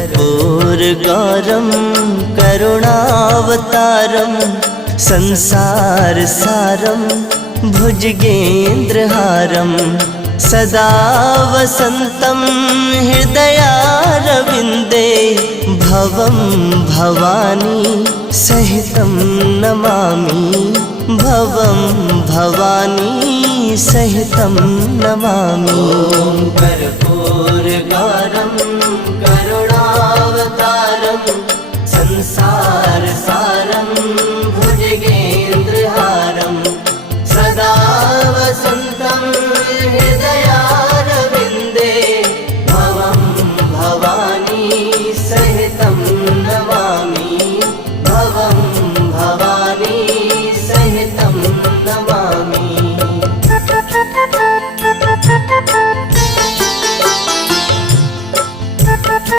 कर्पूरगौरं करुणावतारं संसारसारं भुजगेन्द्रहारं सदा वसन्तं हृदयारविन्दे भवं भवानी सहितं नमामि भवं भवानी सहितं नमामि। कर्पूरगौरं करुणावतारं संसारसारं